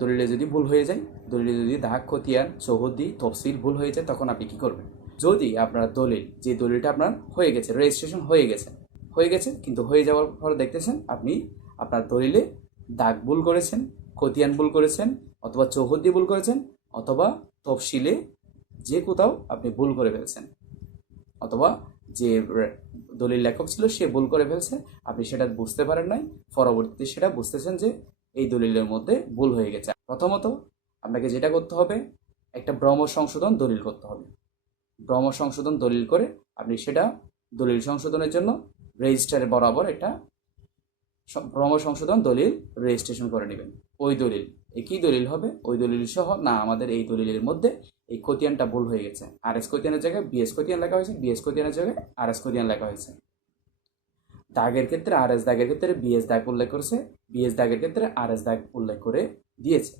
দলিলে যদি ভুল হয়ে যায়, দলিলে যদি দাগ, খতিয়ান, চৌহদ্দি, তফসিল ভুল হয়ে যায়, তখন আপনি কি করবেন? যদি আপনার দলিল, যে দলিলটা আপনার হয়ে গেছে, রেজিস্ট্রেশন হয়ে গেছে কিন্তু হয়ে যাওয়ার পর দেখতেছেন আপনি আপনার দলিলে দাগ ভুল করেছেন, খতিয়ান ভুল করেছেন, অথবা চৌহদ্দি ভুল করেছেন, অথবা তফসিলে যে কোথাও আপনি ভুল করে ফেলছেন, অথবা যে দলিল লেখক ছিল সে ভুল করে ফেলছে, আপনি সেটা বুঝতে পারেন নাই, পরবর্তীতে সেটা বুঝতেছেন যে এই দলিলের মধ্যে ভুল হয়ে গেছে। প্রথমত আপনাকে যেটা করতে হবে, একটা ভ্রম সংশোধন দলিল করতে হবে। ভ্রম সংশোধন দলিল করে আপনি সেটা দলিল সংশোধনের জন্য রেজিস্টারে বরাবর একটা ভ্রম সংশোধন দলিল রেজিস্ট্রেশন করে নেবেন। ওই দলিল একই দলিল হবে, ওই দলিল সহ, না আমাদের এই দলিলের মধ্যে এই খতিয়ানটা ভুল হয়ে গেছে, আর এস খতিয়ানের জায়গায় বিএস খতিয়ান লেখা হয়েছে, বিএস খতিয়ানের জায়গায় আর এস খতিয়ান লেখা হয়েছে। দাগের ক্ষেত্রে আর এস দাগের ক্ষেত্রে বিএস দাগ উল্লেখ করেছে, বিএস দাগের ক্ষেত্রে আর এস দাগ উল্লেখ করে দিয়েছে।